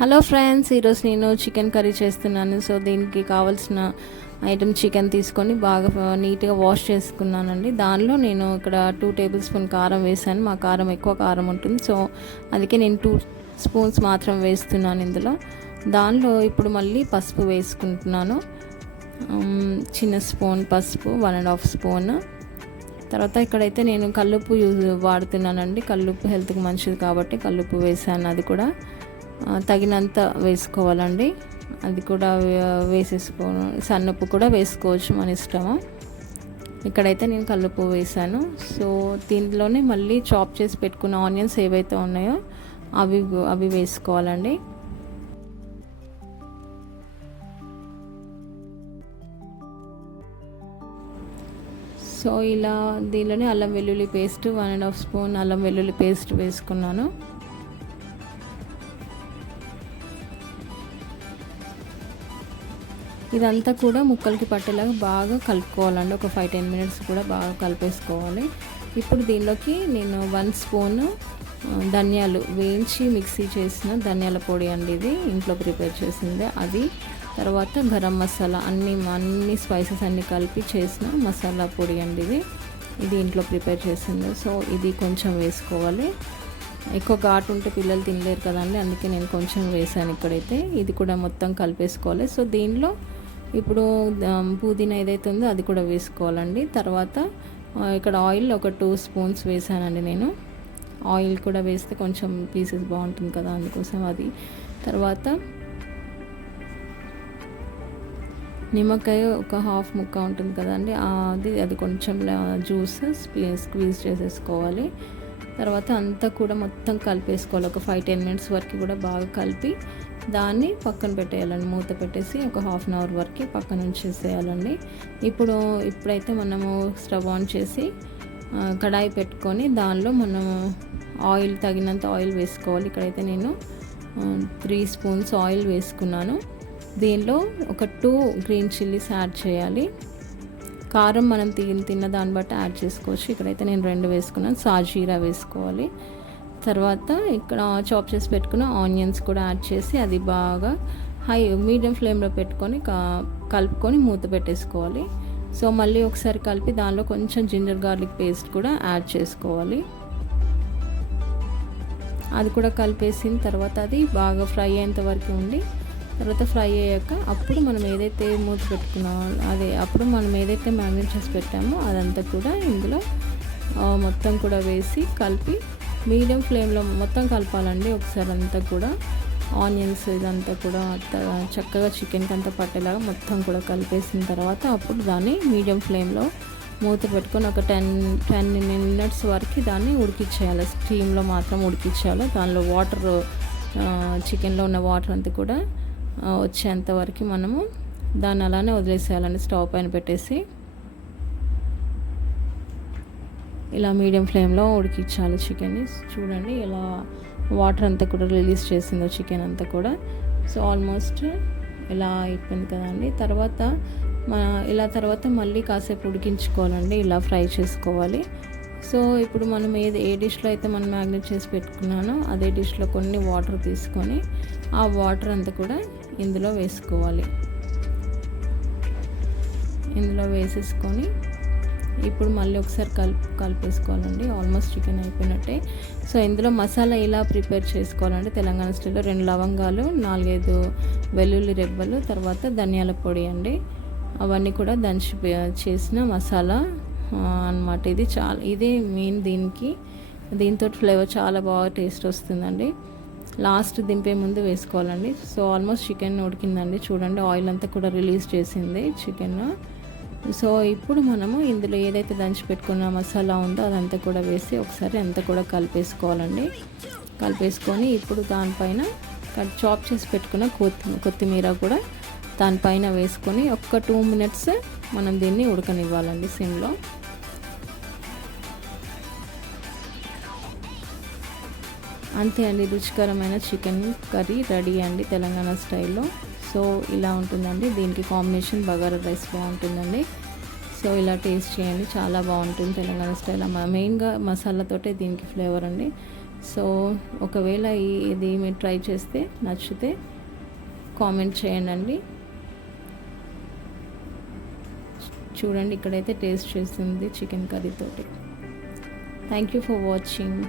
Hello friends, ఈరోజు నేను chicken curry చేస్తున్నాను. సో దీనికి కావాల్సిన ఐటమ్ చికెన్ తీసుకొని బాగా నీట్గా వాష్ చేసుకున్నానండి. దానిలో నేను ఇక్కడ 2 టేబుల్ స్పూన్ కారం వేసాను. మా కారం ఎక్కువ కారం ఉంటుంది, సో అందుకే నేను 2 స్పూన్స్ మాత్రం వేస్తున్నాను ఇందులో. దానిలో ఇప్పుడు మళ్ళీ పసుపు వేసుకుంటున్నాను. చిన్న స్పూన్ పసుపు, 1.5 స్పూన్. తర్వాత ఇక్కడైతే నేను కల్లుప్పు వాడుతున్నానండి. కల్లుప్పు హెల్త్కి మంచిది కాబట్టి కల్లుప్పు వేసాను. అది కూడా తగినంత వేసుకోవాలండి. అది కూడా సన్నప్పు కూడా వేసుకోవచ్చు, మన ఇష్టము. ఇక్కడైతే నేను కల్లుప్పు వేసాను. సో దీంట్లోనే మళ్ళీ చాప్ చేసి పెట్టుకున్న ఆనియన్స్ ఏవైతే ఉన్నాయో అవి వేసుకోవాలండి. సో ఇలా దీనిలోనే అల్లం వెల్లుల్లి పేస్ట్, 1.5 స్పూన్ అల్లం వెల్లుల్లి పేస్ట్ వేసుకున్నాను. ఇదంతా కూడా ముక్కలకి పట్టేలాగా బాగా కలుపుకోవాలండి. ఒక 5-10 మినిట్స్ కూడా బాగా కలిపేసుకోవాలి. ఇప్పుడు దీనిలోకి నేను 1 స్పూన్ ధనియాలు వేయించి మిక్సీ చేసిన ధనియాల పొడి అండి, ఇది ఇంట్లో ప్రిపేర్ చేసిందే అది. తర్వాత గరం మసాలా, అన్ని స్పైసెస్ అన్నీ కలిపి చేసిన మసాలా పొడి అండి, ఇది ఇంట్లో ప్రిపేర్ చేసింది. సో ఇది కొంచెం వేసుకోవాలి. ఎక్కువ ఘాటు ఉంటే పిల్లలు తినలేరు కదండి, అందుకే నేను కొంచెం వేసాను ఇక్కడైతే. ఇది కూడా మొత్తం కలిపేసుకోవాలి. సో దీనిలో ఇప్పుడు పుదీనా ఏదైతే ఉందో అది కూడా వేసుకోవాలండి. తర్వాత ఇక్కడ ఆయిల్ ఒక 2 స్పూన్స్ వేసానండి నేను. ఆయిల్ కూడా వేస్తే కొంచెం పీసెస్ బాగుంటుంది కదా, అందుకోసం అది. తర్వాత నిమ్మకాయ ఒక హాఫ్ ముక్క ఉంటుంది కదండి, అది కొంచెం జ్యూస్ స్క్వీజ్ చేసేసుకోవాలి. తర్వాత అంతా కూడా మొత్తం కలిపేసుకోవాలి. ఒక 5-10 మినిట్స్ వరకు కూడా బాగా కలిపి దాన్ని పక్కన పెట్టేయాలండి. మూత పెట్టేసి ఒక హాఫ్ అన్ అవర్ వరకు పక్కన ఉంచేసేయాలండి. ఇప్పుడైతే మనము స్టవ్ ఆన్ చేసి కడాయి పెట్టుకొని దానిలో మనము తగినంత ఆయిల్ వేసుకోవాలి. ఇక్కడైతే నేను 3 స్పూన్స్ ఆయిల్ వేసుకున్నాను. దీనిలో ఒక 2 గ్రీన్ చిల్లీస్ యాడ్ చేయాలి. కారం మనం తిన్న దాన్ని బట్టి యాడ్ చేసుకోవచ్చు. ఇక్కడైతే నేను 2 వేసుకున్నాను. సాజీరా వేసుకోవాలి. తర్వాత ఇక్కడ చాప్ చేసి పెట్టుకున్న ఆనియన్స్ కూడా యాడ్ చేసి అది బాగా మీడియం ఫ్లేమ్లో పెట్టుకొని కలుపుకొని మూత పెట్టేసుకోవాలి. సో మళ్ళీ ఒకసారి కలిపి దానిలో కొంచెం జింజర్ గార్లిక్ పేస్ట్ కూడా యాడ్ చేసుకోవాలి. అది కూడా కలిపేసిన తర్వాత అది బాగా ఫ్రై అయ్యేంత వరకు ఉండి, తర్వాత ఫ్రై అయ్యాక అప్పుడు మనం ఏదైతే మూత పెట్టుకున్నామో అప్పుడు మనం ఏదైతే మ్యారినేట్ చేసి పెట్టామో అదంతా కూడా ఇందులో మొత్తం కూడా వేసి కలిపి మీడియం ఫ్లేమ్లో మొత్తం కలపాలండి. ఒకసారి అంతా కూడా ఆనియన్స్ ఇదంతా కూడా చక్కగా చికెన్కి అంతా పట్టేలాగా మొత్తం కూడా కలిపేసిన తర్వాత అప్పుడు దాన్ని మీడియం ఫ్లేమ్లో మూత పెట్టుకొని ఒక 10 మినిట్స్ వరకు దాన్ని ఉడికించేయాలి. స్టీమ్లో మాత్రం ఉడికించాలి. దానిలో వాటర్, చికెన్లో ఉన్న వాటర్ అంతా కూడా వచ్చేంత వరకు మనము దాన్ని అలానే వదిలేసేయాలండి. స్టవ్ పైన పెట్టేసి ఇలా మీడియం ఫ్లేమ్లో ఉడికించాలి చికెన్ని. చూడండి ఇలా వాటర్ అంతా కూడా రిలీజ్ చేసిందో చికెన్ అంతా కూడా. సో ఆల్మోస్ట్ ఇలా అయిపోయింది కదండి. తర్వాత మళ్ళీ కాసేపు ఉడికించుకోవాలండి, ఇలా ఫ్రై చేసుకోవాలి. సో ఇప్పుడు మనం ఏ డిష్లో అయితే మనం మ్యాగ్నేట్ చేసి పెట్టుకున్నానో అదే డిష్లో కొన్ని వాటర్ తీసుకొని ఆ వాటర్ అంతా కూడా ఇందులో వేసుకోవాలి. ఇందులో వేసేసుకొని ఇప్పుడు మళ్ళీ ఒకసారి కలిపేసుకోవాలండి. ఆల్మోస్ట్ చికెన్ అయిపోయినట్టే. సో ఇందులో మసాలా ఇలా ప్రిపేర్ చేసుకోవాలండి తెలంగాణ స్టైల్లో. 2 లవంగాలు, 4-5 వెల్లుల్లి రెబ్బలు, తర్వాత ధనియాల పొడి అండి. అవన్నీ కూడా దంచి చేసిన మసాలా అన్నమాట. ఇదే మెయిన్ దీంతో ఫ్లేవర్ చాలా బాగా టేస్ట్ వస్తుందండి. లాస్ట్ దింపే ముందు వేసుకోవాలండి. సో ఆల్మోస్ట్ చికెన్ ఉడికిందండి. చూడండి ఆయిల్ అంతా కూడా రిలీజ్ చేసింది చికెన్. సో ఇప్పుడు మనము ఇందులో ఏదైతే దంచి పెట్టుకున్న మసాలా ఉందో అదంతా కూడా వేసి ఒకసారి అంతా కూడా కలిపేసుకోవాలండి. కలిపేసుకొని ఇప్పుడు దానిపైన చాప్ చేసి పెట్టుకున్న కొత్తిమీర కూడా దానిపైన వేసుకొని ఒక 2 మినిట్స్ మనం దీన్ని ఉడకనివ్వాలండి సిమ్లో. అంతే అండి, రుచికరమైన చికెన్ కర్రీ రెడీ అండి తెలంగాణ స్టైల్లో. సో ఇలా ఉంటుందండి. దీనికి కాంబినేషన్ బగారా రైస్ బాగుంటుందండి. సో ఇలా టేస్ట్ చేయండి, చాలా బాగుంటుంది తెలంగాణ స్టైల్. మెయిన్గా మసాలాతోటే దీనికి ఫ్లేవర్ అండి. సో ఒకవేళ ఇది మీరు ట్రై చేస్తే నచ్చితే కామెంట్ చేయండి. చూడండి ఇక్కడైతే టేస్ట్ చేస్తుంది చికెన్ కర్రీతోటి. Thank you for watching.